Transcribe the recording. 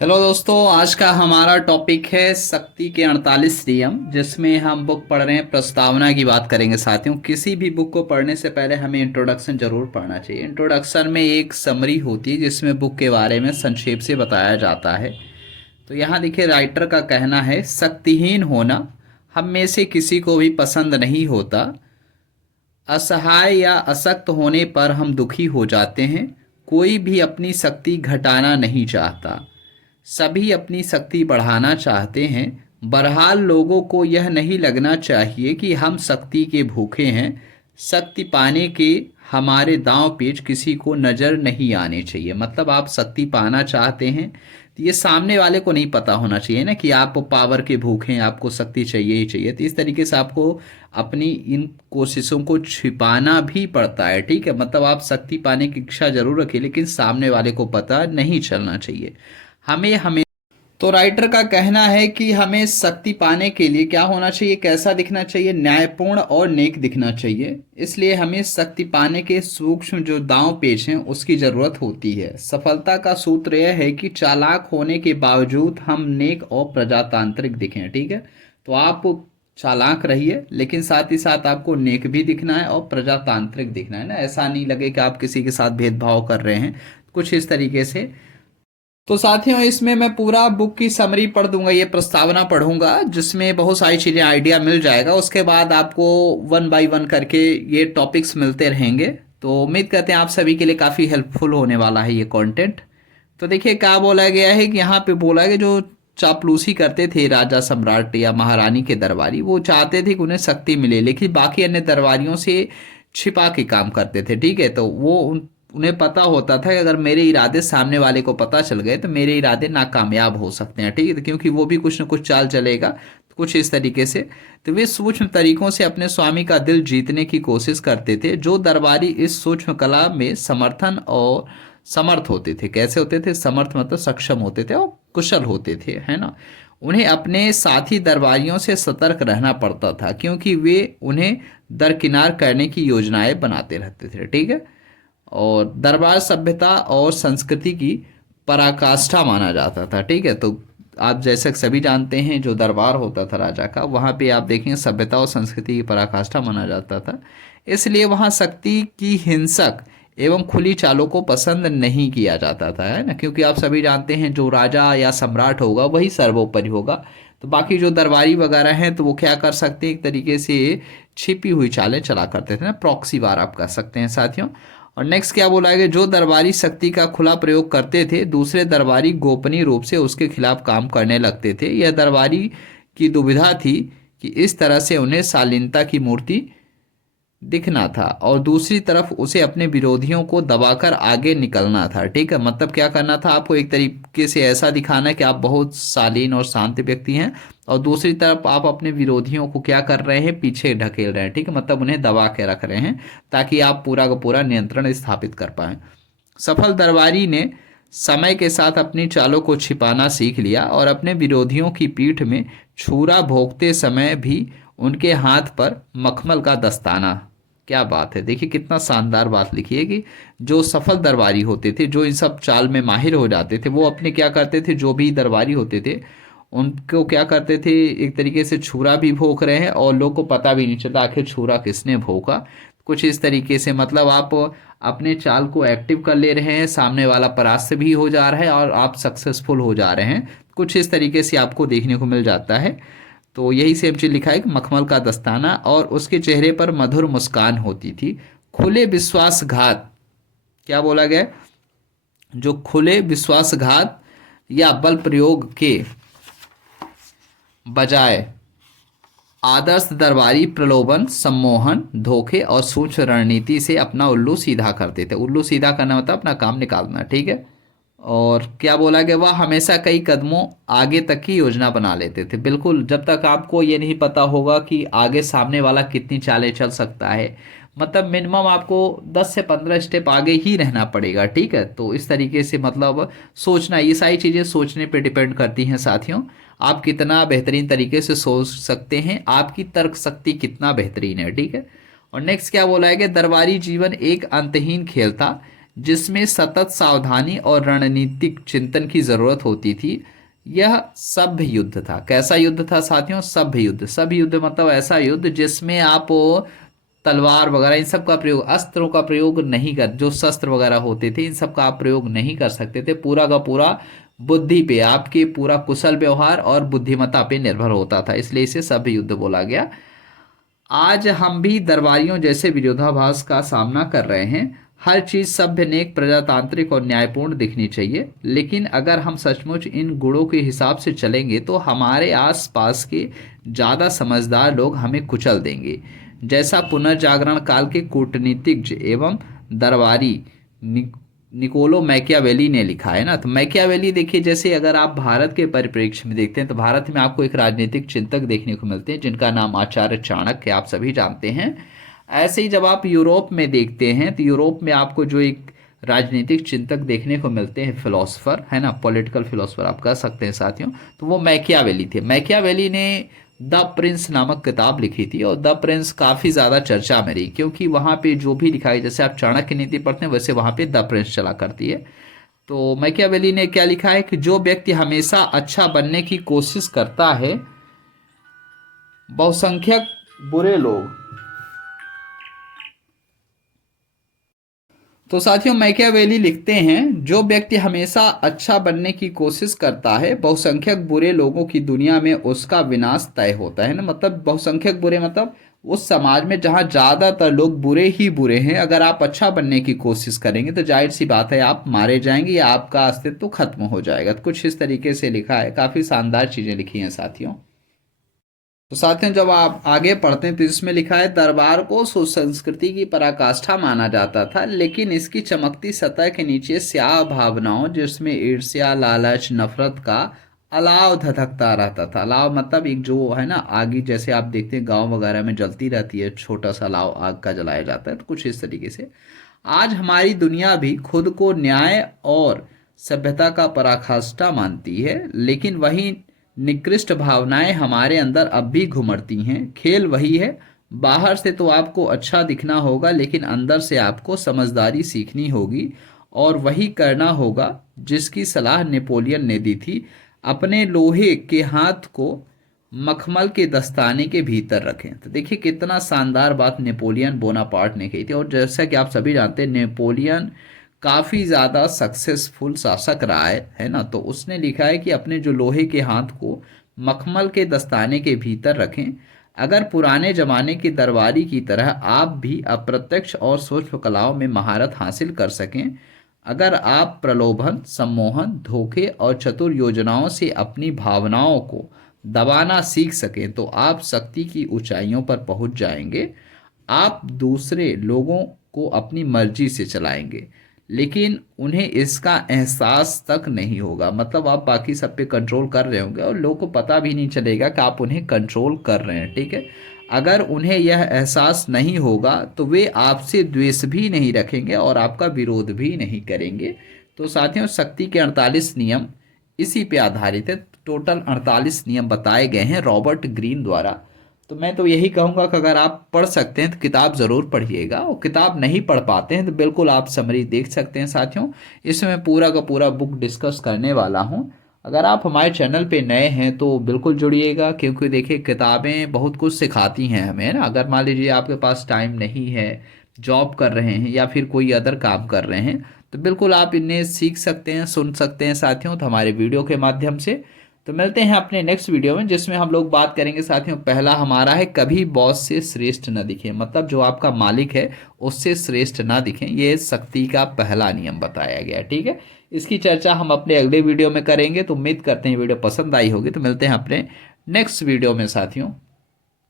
Hello दोस्तों, आज का हमारा टॉपिक है शक्ति के 48 नियम, जिसमें हम बुक पढ़ रहे हैं। प्रस्तावना की बात करेंगे साथियों। किसी भी बुक को पढ़ने से पहले हमें इंट्रोडक्शन जरूर पढ़ना चाहिए। इंट्रोडक्शन में एक समरी होती है जिसमें बुक के बारे में संक्षेप से बताया जाता है। तो यहाँ देखिए, राइटर का कहना है, शक्तिहीन होना हम में से किसी को भी पसंद नहीं होता। असहाय या अशक्त होने पर हम दुखी हो जाते हैं। कोई भी अपनी शक्ति घटाना नहीं चाहता, सभी अपनी शक्ति बढ़ाना चाहते हैं। बहरहाल लोगों को यह नहीं लगना चाहिए कि हम शक्ति के भूखे हैं। शक्ति पाने के हमारे दांव पेच किसी को नज़र नहीं आने चाहिए। मतलब आप शक्ति पाना चाहते हैं तो ये सामने वाले को नहीं पता होना चाहिए ना कि आप पावर के भूखे हैं, आपको शक्ति चाहिए ही चाहिए। तो इस तरीके से आपको अपनी इन कोशिशों को छिपाना भी पड़ता है। ठीक है, मतलब आप शक्ति पाने की इच्छा जरूर रखें, लेकिन सामने वाले को पता नहीं चलना चाहिए। हमें हमें तो राइटर का कहना है कि हमें शक्ति पाने के लिए क्या होना चाहिए, कैसा दिखना चाहिए, न्यायपूर्ण और नेक दिखना चाहिए। इसलिए हमें शक्ति पाने के सूक्ष्म जो दांव पेच हैं उसकी ज़रूरत होती है। सफलता का सूत्र यह है कि चालाक होने के बावजूद हम नेक और प्रजातांत्रिक दिखें। ठीक है, तो आप चालाक रहिए, लेकिन साथ ही साथ आपको नेक भी दिखना है और प्रजातांत्रिक दिखना है ना। ऐसा नहीं लगे कि आप किसी के साथ भेदभाव कर रहे हैं, कुछ इस तरीके से। तो साथियों, इसमें मैं पूरा बुक की समरी पढ़ दूंगा, ये प्रस्तावना पढ़ूंगा जिसमें बहुत सारी चीज़ें आइडिया मिल जाएगा। उसके बाद आपको वन बाय वन करके ये टॉपिक्स मिलते रहेंगे। तो उम्मीद करते हैं आप सभी के लिए काफ़ी हेल्पफुल होने वाला है ये कंटेंट। तो देखिए क्या बोला गया है कि यहाँ पे बोला है कि जो चापलूसी करते थे राजा सम्राट या महारानी के दरबारी, वो चाहते थे कि उन्हें शक्ति मिले, लेकिन बाकी अन्य दरबारियों से छिपा के काम करते थे। ठीक है, तो वो उन्हें पता होता था कि अगर मेरे इरादे सामने वाले को पता चल गए तो मेरे इरादे नाकामयाब हो सकते हैं। ठीक है, तो क्योंकि वो भी कुछ न कुछ चाल चलेगा, तो कुछ इस तरीके से। तो वे सूक्ष्म तरीकों से अपने स्वामी का दिल जीतने की कोशिश करते थे। जो दरबारी इस सूक्ष्म कला में समर्थन और समर्थ होते थे, कैसे होते थे, समर्थ मतलब सक्षम होते थे और कुशल होते थे, है ना, उन्हें अपने साथी दरबारियों से सतर्क रहना पड़ता था, क्योंकि वे उन्हें दरकिनार करने की योजनाएं बनाते रहते थे। ठीक है, और दरबार सभ्यता और संस्कृति की पराकाष्ठा माना जाता था। ठीक है, तो आप जैसे सभी जानते हैं, जो दरबार होता था राजा का, वहाँ पे आप देखेंगे सभ्यता और संस्कृति की पराकाष्ठा माना जाता था। इसलिए वहाँ शक्ति की हिंसक एवं खुली चालों को पसंद नहीं किया जाता था, है ना, क्योंकि आप सभी जानते हैं जो राजा या सम्राट होगा वही सर्वोपरि होगा। तो बाकी जो दरबारी वगैरह हैं तो वो क्या कर सकते हैं, एक तरीके से छिपी हुई चालें चला करते थे ना, प्रॉक्सी वार आप कह सकते हैं साथियों। और नेक्स्ट क्या बोला है कि जो दरबारी शक्ति का खुला प्रयोग करते थे, दूसरे दरबारी गोपनीय रूप से उसके खिलाफ काम करने लगते थे। यह दरबारी की दुविधा थी कि इस तरह से उन्हें शालीनता की मूर्ति दिखना था और दूसरी तरफ उसे अपने विरोधियों को दबाकर आगे निकलना था। ठीक है, मतलब क्या करना था आपको, एक तरीके से ऐसा दिखाना है कि आप बहुत शालीन और शांत व्यक्ति हैं, और दूसरी तरफ आप अपने विरोधियों को क्या कर रहे हैं, पीछे ढकेल रहे हैं। ठीक है, मतलब उन्हें दबा के रख रहे हैं ताकि आप पूरा का पूरा नियंत्रण स्थापित कर पाएं। सफल दरबारी ने समय के साथ अपनी चालों को छिपाना सीख लिया और अपने विरोधियों की पीठ में छुरा भोंकते समय भी उनके हाथ पर मखमल का दस्ताना। क्या बात है, देखिए कितना शानदार बात लिखी है कि जो सफल दरबारी होते थे, जो इन सब चाल में माहिर हो जाते थे, वो अपने क्या करते थे, जो भी दरबारी होते थे उनको क्या करते थे, एक तरीके से छुरा भी भोंक रहे हैं और लोग को पता भी नहीं चलता आखिर छुरा किसने भोंका। कुछ इस तरीके से, मतलब आप अपने चाल को एक्टिव कर ले रहे हैं, सामने वाला परास्त भी हो जा रहा है और आप सक्सेसफुल हो जा रहे हैं। कुछ इस तरीके से आपको देखने को मिल जाता है। तो यही सेम चीज लिखा है कि मखमल का दस्ताना, और उसके चेहरे पर मधुर मुस्कान होती थी। खुले विश्वासघात, क्या बोला गया, जो खुले विश्वासघात या बल प्रयोग के बजाय आदर्श दरबारी प्रलोभन, सम्मोहन, धोखे और सूक्ष्म रणनीति से अपना उल्लू सीधा करते थे। उल्लू सीधा करना मतलब अपना काम निकालना। ठीक है, और क्या बोला गया, वह हमेशा कई कदमों आगे तक की योजना बना लेते थे। बिल्कुल, जब तक आपको ये नहीं पता होगा कि आगे सामने वाला कितनी चालें चल सकता है, मतलब मिनिमम आपको 10 से 15 स्टेप आगे ही रहना पड़ेगा। ठीक है, तो इस तरीके से मतलब सोचना, ये सारी चीज़ें सोचने पे डिपेंड करती हैं साथियों। आप कितना बेहतरीन तरीके से सोच सकते हैं, आपकी तर्क शक्ति कितना बेहतरीन है। ठीक है, और नेक्स्ट क्या बोला है कि दरबारी जीवन एक अंतहीन खेल था। जिसमें सतत सावधानी और रणनीतिक चिंतन की जरूरत होती थी। यह सभ्य युद्ध था। कैसा युद्ध था साथियों? सभ्य युद्ध। सभ्य युद्ध मतलब ऐसा युद्ध जिसमें आप तलवार वगैरह इन सब का प्रयोग, अस्त्रों का प्रयोग नहीं कर, जो शस्त्र वगैरह होते थे इन सब का आप प्रयोग नहीं कर सकते थे। पूरा का पूरा बुद्धि पे, आपके पूरा कुशल व्यवहार और बुद्धिमत्ता पे निर्भर होता था, इसलिए इसे सभ्य युद्ध बोला गया। आज हम भी दरबारियों जैसे विरोधाभास का सामना कर रहे हैं। हर चीज सभ्य, नेक, प्रजातांत्रिक और न्यायपूर्ण दिखनी चाहिए, लेकिन अगर हम सचमुच इन गुणों के हिसाब से चलेंगे तो हमारे आसपास के ज्यादा समझदार लोग हमें कुचल देंगे। जैसा पुनर्जागरण काल के कूटनीतिज्ञ एवं दरबारी निकोलो मैकियावेली ने लिखा है ना। तो मैकियावेली देखिए, जैसे अगर आप भारत के परिप्रेक्ष्य में देखते हैं तो भारत में आपको एक राजनीतिक चिंतक देखने को मिलते हैं जिनका नाम आचार्य चाणक्य, आप सभी जानते हैं। ऐसे ही जब आप यूरोप में देखते हैं तो यूरोप में आपको जो एक राजनीतिक चिंतक देखने को मिलते हैं, फिलोसफर है ना, पॉलिटिकल फिलोसफर आप कह सकते हैं साथियों, तो वो मैकियावेली थे। मैकियावेली ने द प्रिंस नामक किताब लिखी थी और द प्रिंस काफ़ी ज़्यादा चर्चा में रही, क्योंकि वहाँ पे जो भी लिखा है, जैसे आप चाणक्य नीति पढ़ते हैं वैसे वहाँ पे द प्रिंस चला करती है। तो मैकियावेली ने क्या लिखा है कि जो व्यक्ति हमेशा अच्छा बनने की कोशिश करता है, बहुसंख्यक बुरे लोग। तो साथियों मैकियावेली लिखते हैं, जो व्यक्ति हमेशा अच्छा बनने की कोशिश करता है, बहुसंख्यक बुरे लोगों की दुनिया में उसका विनाश तय होता है ना। मतलब बहुसंख्यक बुरे मतलब उस समाज में जहां ज्यादातर लोग बुरे ही बुरे हैं, अगर आप अच्छा बनने की कोशिश करेंगे तो जाहिर सी बात है आप मारे जाएंगे या आपका अस्तित्व खत्म हो जाएगा। तो कुछ इस तरीके से लिखा है, काफी शानदार चीजें लिखी हैं साथियों। तो साथियों जब आप आगे पढ़ते हैं तो इसमें लिखा है, दरबार को सुसंस्कृति की पराकाष्ठा माना जाता था, लेकिन इसकी चमकती सतह के नीचे स्याह भावनाओं, जिसमें ईर्ष्या, लालच, नफरत का अलाव धधकता रहता था। अलाव मतलब एक जो है ना आग, जैसे आप देखते हैं गांव वगैरह में जलती रहती है, छोटा सा अलाव आग का जलाया जाता है, तो कुछ इस तरीके से आज हमारी दुनिया भी खुद को न्याय और सभ्यता का पराकाष्ठा मानती है, लेकिन वही निकृष्ट भावनाएं हमारे अंदर अब भी घुमड़ती हैं। खेल वही है, बाहर से तो आपको अच्छा दिखना होगा, लेकिन अंदर से आपको समझदारी सीखनी होगी और वही करना होगा जिसकी सलाह नेपोलियन ने दी थी, अपने लोहे के हाथ को मखमल के दस्ताने के भीतर रखें। तो देखिए कितना शानदार बात नेपोलियन बोनापार्ट ने कही थी। और जैसा कि आप सभी जानते हैं नेपोलियन काफ़ी ज़्यादा सक्सेसफुल शासक रहा है ना। तो उसने लिखा है कि अपने जो लोहे के हाथ को मखमल के दस्ताने के भीतर रखें। अगर पुराने जमाने के दरबारी की तरह आप भी अप्रत्यक्ष और सूक्ष्म कलाओं में महारत हासिल कर सकें, अगर आप प्रलोभन, सम्मोहन, धोखे और चतुर योजनाओं से अपनी भावनाओं को दबाना सीख सकें, तो आप शक्ति की ऊंचाइयों पर पहुंच जाएंगे। आप दूसरे लोगों को अपनी मर्जी से चलाएंगे, लेकिन उन्हें इसका एहसास तक नहीं होगा। मतलब आप बाकी सब पे कंट्रोल कर रहे होंगे और लोगों को पता भी नहीं चलेगा कि आप उन्हें कंट्रोल कर रहे हैं, ठीक है। अगर उन्हें यह एहसास नहीं होगा तो वे आपसे द्वेष भी नहीं रखेंगे और आपका विरोध भी नहीं करेंगे। तो साथियों शक्ति के 48 नियम इसी पे आधारित है। टोटल 48 नियम बताए गए हैं रॉबर्ट ग्रीन द्वारा। तो मैं तो यही कहूँगा कि अगर आप पढ़ सकते हैं तो किताब ज़रूर पढ़िएगा, और किताब नहीं पढ़ पाते हैं तो बिल्कुल आप समरी देख सकते हैं साथियों। इसमें मैं पूरा का पूरा बुक डिस्कस करने वाला हूँ। अगर आप हमारे चैनल पे नए हैं तो बिल्कुल जुड़िएगा, क्योंकि देखिए किताबें बहुत कुछ सिखाती हैं हमें, है ना। अगर मान लीजिए आपके पास टाइम नहीं है, जॉब कर रहे हैं या फिर कोई अदर काम कर रहे हैं, तो बिल्कुल आप इन्हें सीख सकते हैं, सुन सकते हैं साथियों, तो हमारे वीडियो के माध्यम से। तो मिलते हैं अपने नेक्स्ट वीडियो में, जिसमें हम लोग बात करेंगे साथियों। पहला हमारा है, कभी बॉस से श्रेष्ठ न दिखें। मतलब जो आपका मालिक है उससे श्रेष्ठ ना दिखें, ये शक्ति का पहला नियम बताया गया है, ठीक है। इसकी चर्चा हम अपने अगले वीडियो में करेंगे। तो उम्मीद करते हैं वीडियो पसंद आई होगी। तो मिलते हैं अपने नेक्स्ट वीडियो में साथियों।